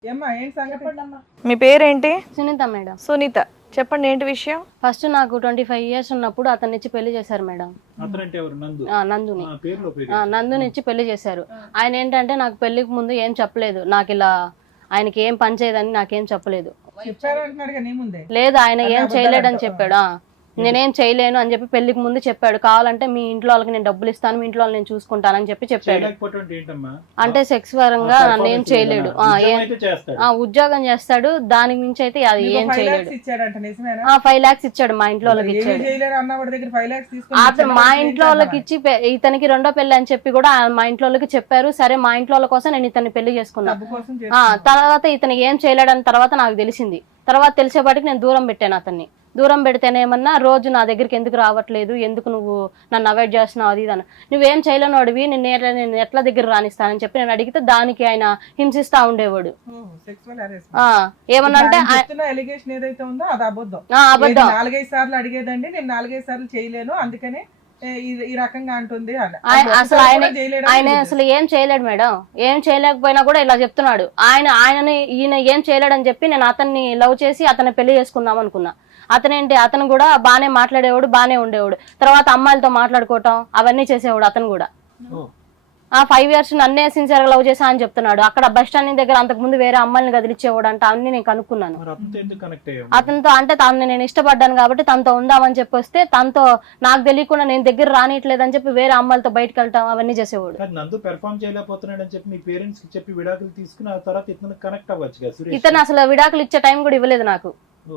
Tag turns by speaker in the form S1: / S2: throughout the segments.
S1: మీ పేరేంటి?
S2: సునీత మేడం.
S1: సునీత, చెప్పండి ఏంటి విషయం?
S2: ఫస్ట్ నాకు 25 years ఉన్నప్పుడు అతన్ని ఇచ్చి పెళ్లి చేశారు మేడం. నందుని నందుని ఇచ్చి పెళ్లి చేశారు. ఆయన ఏంటంటే నాకు పెళ్లికి ముందు ఏం చెప్పలేదు, నాకు ఇలా ఆయనకి ఏం పని చేయదని నాకేం చెప్పలేదు. లేదు, ఆయన ఏం చేయలేడని చెప్పాడు. నేనేం చేయలేను అని చెప్పి పెళ్లికి ముందు చెప్పాడు. కావాలంటే మీ ఇంట్లో వాళ్ళకి నేను డబ్బులు ఇస్తాను, మీ ఇంట్లో వాళ్ళు నేను చూసుకుంటానని చెప్పి చెప్పాడు. అంటే సెక్స్ పరంగా నన్ను ఏం చేయలేడు. ఉద్యోగం చేస్తాడు, దానికి మించి అయితే అది ఏం చేయలేడు. 5 lakhs ఇచ్చాడు మా ఇంట్లో వాళ్ళకి ఇచ్చాడు. అతను మా ఇంట్లో వాళ్ళకి ఇచ్చి ఇతనికి రెండో పెళ్లి అని చెప్పి కూడా మా ఇంట్లో వాళ్ళకి చెప్పారు. సరే, మా ఇంట్లో వాళ్ళ కోసం నేను ఇతన్ని పెళ్లి చేసుకున్నాను. తర్వాత ఇతనికి ఏం చేయలేడని తర్వాత నాకు తెలిసింది. తర్వాత తెలిసేపాటికి నేను దూరం పెట్టాను అతన్ని. దూరం పెడితేనేమన్నా రోజు నా దగ్గరికి ఎందుకు రావట్లేదు, ఎందుకు నువ్వు నన్ను అవాయిడ్ చేస్తున్నావు, అది ఇదని, నువ్వేం చేయలేను అడివి, నేను ఎట్లా దగ్గర రానిస్తానని చెప్పి నేను అడిగితే దానికి ఆయన హింసిస్తా ఉండేవాడు. ఏమన్నా అంటే అబద్ధం.
S3: 4-5 సార్లు అడిగేదండి, నేను 4-5 సార్లు చేయలేను, అందుకనే ఈ రకంగా అంటుంది.
S2: అసలు ఆయన అసలు ఏం చేయలేడు మేడం. ఏం చేయలేకపోయినా కూడా ఇలా చెప్తున్నాడు. ఈయన ఏం చేయలేడని చెప్పి నేను అతన్ని లవ్ చేసి అతన్ని పెళ్లి చేసుకుందాం అనుకున్నా. అతను కూడా బానే మాట్లాడేవాడు, బానే ఉండేవాడు. తర్వాత అమ్మాయిలతో మాట్లాడుకోవటం అవన్నీ చేసేవాడు అతను కూడా. 5 years నన్నే సిన్సియర్ గా లవ్ చేసా అని చెప్తున్నాడు. అక్కడ బస్ స్టాండ్ దగ్గర అంతకు ముందు వేరే అమ్మాయిని కదిలిచ్చేవాడు అంట. అన్ని నేను కనుక్కున్నాను. అతనితో అంటే తనని నేను ఇష్టపడ్డాను కాబట్టి తనతో ఉందామని చెప్పి వస్తే తనతో నాకు తెలియకుండా నేను దగ్గర రానిట్లేదు అని చెప్పి వేరే అమ్మాయిలతో బయటకు వెళ్తాం అవన్నీ చేసేవాడు. ఇతను అసలు విడాకులు ఇచ్చే టైం కూడా ఇవ్వలేదు నాకు.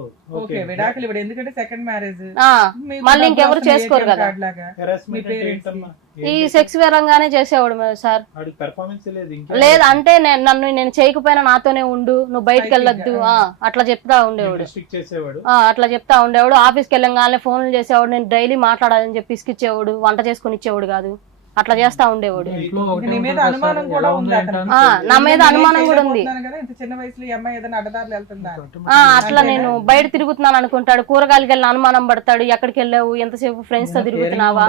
S2: మళ్ళీ ఇంకెవరు చేసుకోరు కదా. ఈ సెక్స్ పరంగానే చేసేవాడు సార్. లేదు అంటే నేను చేయకపోయినా నాతోనే ఉండు, నువ్వు బయటకు వెళ్ళొద్దు అట్లా చెప్తా ఉండేవాడు. ఆఫీస్కి వెళ్ళగానే ఫోన్లు చేసేవాడు. నేను డైలీ మాట్లాడాలని చెప్పి ఇసుకిచ్చేవాడు, వంట చేసుకుని ఇచ్చేవాడు కాదు, అట్లా చేస్తా ఉండేవాడు. నా మీద అనుమానం కూడా ఉంది. అట్లా నేను బయట తిరుగుతున్నాను అనుకుంటాడు, కూరగాయలకి వెళ్ళిన అనుమానం పడతాడు. ఎక్కడికి వెళ్ళావు, ఎంతసేపు ఫ్రెండ్స్ తో తిరుగుతున్నావా.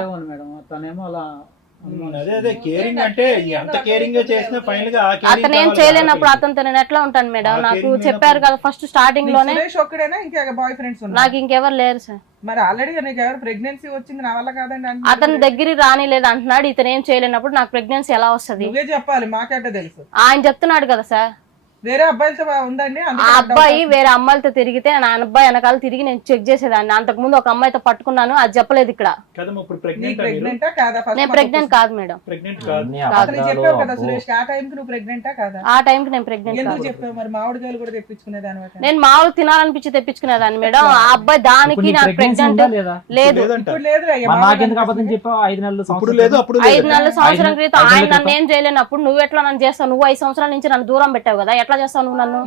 S2: అతను ఏం చేయలేనప్పుడు అతనితో నేను ఎట్లా ఉంటాను మేడం. నాకు చెప్పారు కదా ఫస్ట్ స్టార్టింగ్ లోనే నాకు ఇంకెవరు లేరు సార్.
S3: మరి ఆల్రెడీ ప్రెగ్నెన్సీ వచ్చింది, నా వల్ల కాదండి.
S2: అతని దగ్గర రానిలేదు అంటున్నాడు. ఇతను ఏం చేయలేనప్పుడు నాకు ప్రెగ్నెన్సీ ఎలా వస్తుంది?
S3: నువ్వే చెప్పాలి, మాకేట తెలుసు.
S2: ఆయన చెప్తున్నాడు కదా సార్.
S3: వేరే అబ్బాయిలతో ఉందండి.
S2: ఆ అబ్బాయి వేరే అమ్మాయిలతో తిరిగితే నా అబ్బాయి వెనకాల తిరిగి నేను చెక్ చేసేదాన్ని. అంతకు ముందు ఒక అమ్మాయితో పట్టుకున్నాను, అది చెప్పలేదు ఇక్కడ. నేను ప్రెగ్నెంట్ కాదు మేడం. ఆ టైంకి నేను ప్రెగ్నెంట్. నేను మామూలు తినాలనిపించి తెప్పించుకునేదాన్ని మేడం. ఆ అబ్బాయి దానికి నాకు ప్రెగ్నెంట్ లేదు. 5 నెలల సంవత్సరం క్రితం ఆయన నన్ను ఏం చేయలేనప్పుడు నువ్వు ఎట్లా నన్ను చేస్తావు? నువ్వు 5 సంవత్సరాల నుంచి నన్ను దూరం పెట్టావు కదా, ఎట్లా చేస్తావు నువ్వు నన్ను?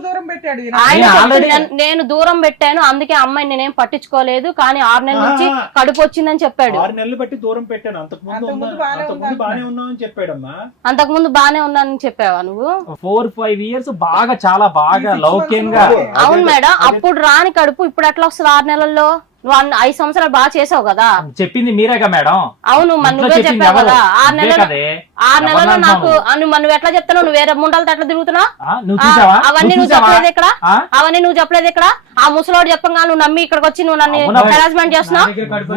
S2: నేను దూరం పెట్టాను, అందుకే అమ్మాయిని నేనేం పట్టించుకోలేదు. కానీ 6 నెలల నుంచి కడుపు వచ్చిందని చెప్పాడు.
S4: 6 నెలలు బట్టి దూరం పెట్టాను, అంతకు ముందు బానే ఉన్నావని చెప్పాడమ్మా.
S2: అంతకు ముందు బానే ఉన్నానని చెప్పావా నువ్వు?
S5: 4-5 years బాగా చాలా బాగా లౌక్యంగా.
S2: అవును మేడం, అప్పుడు రాని కడుపు ఇప్పుడు ఎట్లా వస్తుంది 6 నెలల్లో? నువ్వు 5 సంవత్సరాలు బాగా చేసావు కదా.
S5: చెప్పింది మీరేగా మేడం.
S2: అవును, నువ్వే చెప్పావు కదా. 6 నెలల్లో నాకు నువ్వు ఎట్లా చెప్తావు? నువ్వు వేరే ముండలతో ఎట్లా తిరుగుతున్నావు? అవన్నీ నువ్వు చెప్పలేదు ఇక్కడ. ఆ ముసలోడు చెప్పగా నువ్వు నమ్మి ఇక్కడికి వచ్చి నువ్వు నన్ను హెరాస్మెంట్ చేస్తున్నావు.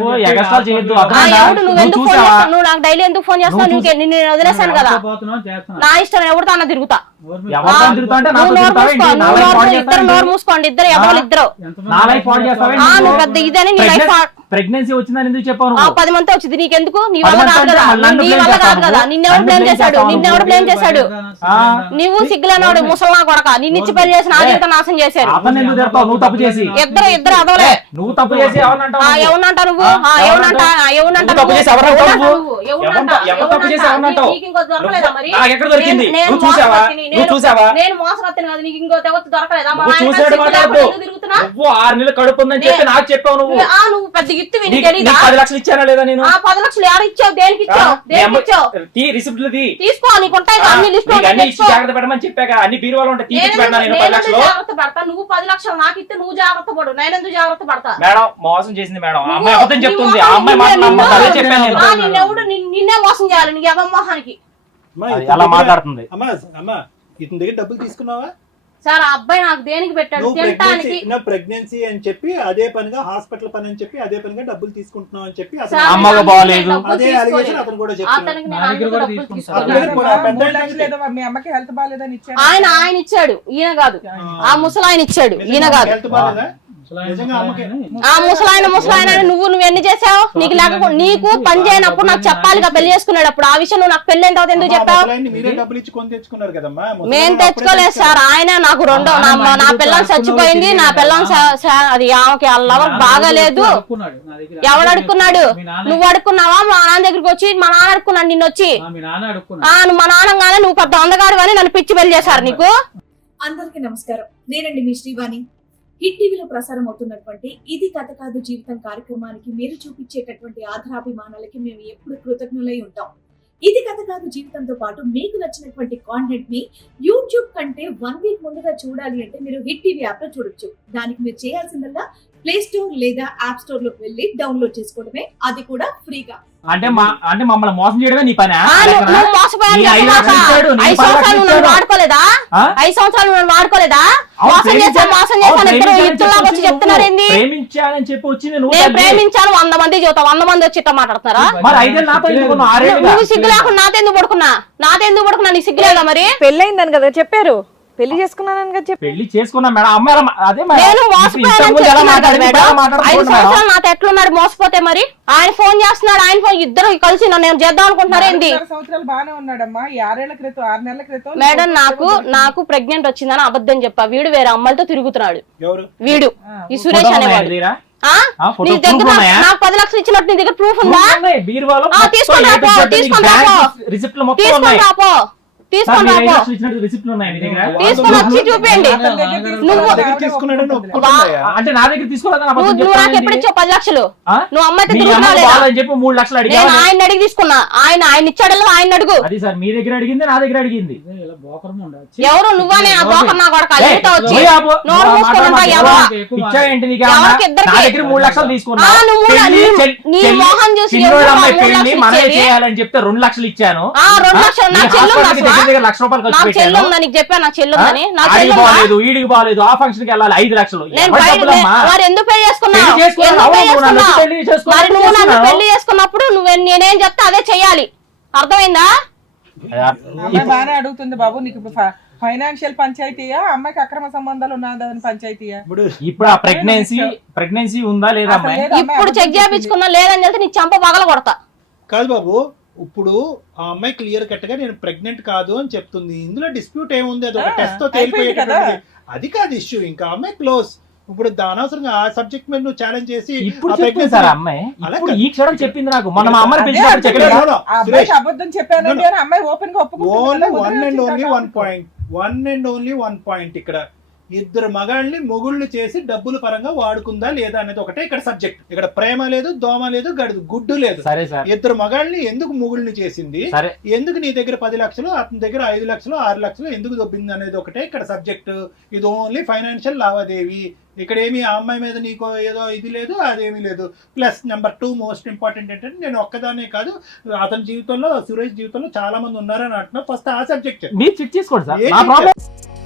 S2: ఎవడు నువ్వు ఎందుకు ఫోన్ చేస్తావు? నువ్వు నాకు డైలీ ఎందుకు ఫోన్ చేస్తావు? నిన్ను వదిలేసాను కదా, నా ఇష్టం. ఎవరితో అన్న తిరుగుతా. ఇద్దరు నోరు మూసుకోండి, ఇద్దరు ఎవరు ఇద్దరు. నువ్వు పెద్ద ఇదని నీ లైఫ్.
S5: ప్రెగ్నెన్సీ వచ్చిందని ఎందుకు చెప్పాను?
S2: 10 మంది వచ్చింది, నీకెందుకు? నీ వల్ల కాదు కదా, నిన్నెవరు బ్లేమ్ చేశాడు? నువ్వు సిగ్గులేనాడు ముసల్నా కొడక, నిన్నిచ్చి పెళ్లి చేసి నా జీవితం నాశనం చేశారు. ఇద్దరు అదవలే.
S5: నువ్వు తప్పు చేసి
S2: ఏమన్నంటా నువ్వు? నేను మోసగత్తాను కదా, నీకు ఇంకో దొరకలేదా?
S5: 6 నెలలు కడుపుందని చెప్పి నాకు చెప్పావు.
S2: నువ్వు పెద్ద
S5: 10 లక్షలు ఇచ్చానా లేదా? నేను
S2: 10 లక్షలు ఇచ్చావు, దేనికి ఇచ్చావు? తీసుకో, నీకుంటాయి
S5: జాగ్రత్త పెట్టమని చెప్పాక. అన్ని బీరువాలు ఉంటాయి,
S2: జాగ్రత్త పడతా. నువ్వు 10 లక్షలు నాకు ఇస్తే నువ్వు జాగ్రత్త పడు, నేను ఎందుకు జాగ్రత్త పడతా?
S5: మేడం మోసం చేసింది మేడం. అమ్మాయి అబద్ధం చెప్తుంది. ఆ అమ్మాయి
S2: నిన్నెవడు నిన్నే మోసం చేయాలి, నీకు ఎవరి మోహానికి
S5: అలా మాట్లాడుతుంది.
S4: అమ్మా ఇతని దగ్గర డబ్బులు తీసుకున్నావా?
S2: సార్ ఆ అబ్బాయి నాకు దేనికి పెట్టాడు తినటానికి.
S4: ప్రెగ్నెన్సీ అని చెప్పి అదే పనిగా హాస్పిటల్ పని అని చెప్పి అదే పనిగా డబ్బులు తీసుకుంటున్నావు అని చెప్పి
S2: సార్,
S5: అమ్మగా బాగలేదు.
S4: అదే అలిగేషన్ అతను కూడా చెప్తున్నాడు.
S2: అతనికి నేను
S5: నా దగ్గర
S2: అందుకు
S5: కూడా
S2: డబ్బులు
S5: తీసుకుంటాను.
S2: తీసుకోలేదు.
S3: 3 లక్షలు ఏదో మీ అమ్మకి హెల్త్ బాగాలేదని ఇచ్చాడు.
S2: ఆయన ఇచ్చాడు, ఈయన కాదు. ఆ ముసలాయన ఇచ్చాడు, ఈయన కాదు.
S4: హెల్త్ బాగాలేదా? నిజంగా అమ్మకి
S2: ఆ ముసలాయన నువ్వు ఎన్ని చేసావు? నీకు లేకపోతే నీకు పని చేయనప్పుడు నాకు చెప్పాలిగా, పెళ్లి చేసుకునేటప్పుడు. ఆ విషయం నువ్వు నాకు పెళ్లి ఎంత ఎందుకు చెప్పావు?
S4: మీరే డబ్బులు ఇచ్చి కొని తెచ్చుకున్నారు కదమ్మా.
S2: మేము తెచ్చుకోలేదు సార్. ఆయన నాకు నా పిల్లం చచ్చిపోయింది, నా పిల్లం అది ఆమెకి లవర్ బాగాలేదు. ఎవడు అడుక్కున్నాడు? నువ్వు అడుక్కున్నావా? మా నాన్న దగ్గరికి వచ్చి మా నాన్న అడుక్కున్నాడు నిన్ను వచ్చి. నువ్వు మా నాన్నగానే నువ్వు పెద్ద అందగాడు అని నన్ను పిచ్చి పెళ్లి చేశారు నీకు.
S6: అందరికీ నమస్కారం. నేనండి మీ శ్రీవాణి. హిట్ టీవీలో ప్రసారం అవుతున్నటువంటి ఇది కథ కాదు జీవితం కార్యక్రమానికి మీరు చూపించేటటువంటి ఆధారాభిమానాలకి మేము ఎప్పుడు కృతజ్ఞులై ఉంటాం. ఇది కథ కాదు జీవితంతో పాటు మీకు నచ్చినటువంటి కాంటెంట్ ని యూట్యూబ్ కంటే 1 వీక్ ముందుగా చూడాలి అంటే మీరు హిట్ టీవీ యాప్ లో చూడొచ్చు. దానికి మీరు చేయాల్సిందల్లా ప్లే స్టోర్ లేదా యాప్ స్టోర్ లోకి వెళ్ళి డౌన్లోడ్ చేసుకోవడమే, అది కూడా ఫ్రీగా.
S5: అంటే మమ్మల్ని మోసం చేయడమే నీ పని?
S2: నువ్వు మోసపోయాను. 5 సంవత్సరాలు నన్ను వాడుకోలేదా? 5 సంవత్సరాలు నన్ను వాడుకోలేదా? మోసం చేశాను ఇద్దరు ఇద్దరులాగా వచ్చి చెప్తున్నారు ఏంది?
S5: ప్రేమించానని చెప్పి వచ్చింది నువ్వు.
S2: నేను ప్రేమించాను 100 మంది చూద్దాం, 100 మంది వచ్చి ఇట్లా మాట్లాడతారా?
S5: మరి 5 ఏళ్ళు నాతో ఎందుకు ఉన్నావు? 6 ఏళ్ళుగా.
S2: నువ్వు సిగ్గు లేకుండా నాతో ఎందుకు పడుకున్నా? నీకు సిగ్గు లేదా? మరి
S1: పెళ్ళయిందని కదా చెప్పారు, పెళ్లి చేసుకున్నానని కదా చెప్పి.
S5: పెళ్లి చేసుకున్నా మేడం. అమ్మాయి అదే మేడం.
S2: నేను మోసపోయానని చెప్తున్నాను కదా మేడం. 5 సంవత్సరాలు నాతో ఎట్లున్నాడు మోసపోతే? మరి ఆయన ఫోన్ చేస్తున్నాడు, ఆయన ఫోన్ ఇద్దరు కలిసి నన్ను చేద్దాం అనుకుంటున్నారు ఏంది?
S3: 4 సంవత్సరాలు బాగానే ఉన్నాడమ్మా. 6 ఏళ్ల క్రితం 6 నెలల క్రితం
S2: మేడం నాకు ప్రెగ్నెంట్ వచ్చిందని అబద్ధం చెప్పా. వీడు వేరే అమ్మాయిలతో తిరుగుతున్నాడు.
S4: ఎవరు?
S2: వీడు ఈ సురేష్ అనేవాడు. నీ దగ్గర నాకు 10 లక్షలు ఇచ్చినట్టు నీ దగ్గర ప్రూఫ్ ఉందా? తీసుకొని రాపో. తీసుకొని వచ్చి చూపించండి.
S5: అంటే నా దగ్గర తీసుకోలేదు.
S2: నువ్వు నాకు ఎప్పుడు ఇచ్చావు 10 లక్షలు? నువ్వు అమ్మాయితో తిరుగుతున్నావు లేదా?
S5: చెప్పి 3 లక్షలు
S2: నేను
S5: అడిగాను.
S2: ఆయన అడిగి తీసుకున్నా. ఆయన ఇచ్చాడల్లా ఆయన అడుగు.
S5: అది సార్ మీ దగ్గర అడిగింది, నా దగ్గర అడిగింది.
S2: ఎవరు? నువ్వానే ఆ బోకర్ నా కొడక అడిగితే వచ్చి నోరు మూసుకుంటా.
S5: ఇచ్చావేంటి? నీకు నా దగ్గర 3 లక్షలు తీసుకున్నా.
S2: నీ మోహన్ చూసి
S5: మనమే చేయాలని చెప్తే 2 లక్షలు ఇచ్చాను.
S2: 2 లక్షలు నా చెల్లు
S5: దగ్గర ₹1,00,000 ఖర్చు
S2: నా చెల్లు
S5: పెట్టాను.
S2: ఉందా? నీకు చెప్పాను నా చెల్లు ఉందని. నా
S5: ఆడికి
S2: చెల్లు
S5: బాగాలేదు, ఈడికి బాగాలేదు, ఆ ఫంక్షన్ కి వెళ్ళాలి 5 లక్షలు.
S2: నేను మరి ఎందుకు పెళ్లి చేసుకున్నావు? మరి నువ్వు నన్ను పెళ్లి చేసుకున్నప్పుడు నేనేం చెప్తా అదే చెయ్యాలి. అర్థమైందా?
S3: అమ్మాయి బాగానే అడుగుతుంది బాబు. నీకు ఫైనాన్షియల్ పంచాయతీయా, అమ్మాయికి అక్రమ సంబంధాలు ఉన్నదని పంచాయతీయా?
S5: ఇప్పుడు ఆ ప్రెగ్నెన్సీ ఉందా లేదా?
S2: ఇప్పుడు చెక్ చేయించుకున్నా లేదని చెప్తే నీ చంప పగల కొడతా.
S4: కాదు బాబు, ఇప్పుడు ఆ అమ్మాయి క్లియర్ కట్ గా నేను ప్రెగ్నెంట్ కాదు అని చెప్తుంది. ఇందులో డిస్ప్యూట్ ఏముంది? అది ఒక టెస్ట్ తో తేలిపోయేటటువంటి అది కాదు ఇష్యూ. ఇంకా అమ్మాయి క్లోజ్. ఇప్పుడు అనవసరంగా ఆ సబ్జెక్ట్ మీద నువ్వు ఛాలెంజ్ చేసి
S5: ఇప్పుడు చెప్పింది సార్ అమ్మాయి. ఇప్పుడు ఈ క్షణం చెప్పింది నాకు. మన మా అమ్మని పిలిచినప్పుడు చెప్పలేదు.
S3: అబ్బాయికి అబద్ధం చెప్పానండి అని అమ్మాయి ఓపెన్ గా
S4: only 1 and only one point ఇక్కడ ఇద్దరు మగాళ్ళని మొగుళ్ళు చేసి డబ్బుల పరంగా వాడుకుందా లేదా అనేది ఒకటే ఇక్కడ సబ్జెక్ట్. ఇక్కడ ప్రేమ లేదు, దోమ లేదు, గుడ్డు లేదు. ఇద్దరు మగాళ్ళని ఎందుకు మొగుళ్ళని చేసింది, ఎందుకు నీ దగ్గర 10 లక్షలు అతని దగ్గర 5 లక్షలు 6 లక్షలు ఎందుకు దొబ్బింది అనేది ఒకటే ఇక్కడ సబ్జెక్ట్. ఇది ఓన్లీ ఫైనాన్షియల్ లావాదేవీ. ఇక్కడ ఏమి ఆ అమ్మాయి మీద నీకు ఏదో ఇది లేదు, అదేమీ లేదు. ప్లస్ నెంబర్ 2 మోస్ట్ ఇంపార్టెంట్ ఏంటంటే నేను ఒక్కదానే కాదు, అతని జీవితంలో సురేష్ జీవితంలో చాలా మంది ఉన్నారని అంటున్నా. ఫస్ట్ ఆ సబ్జెక్ట్
S5: మీరు చెక్ చేసుకోండి సార్.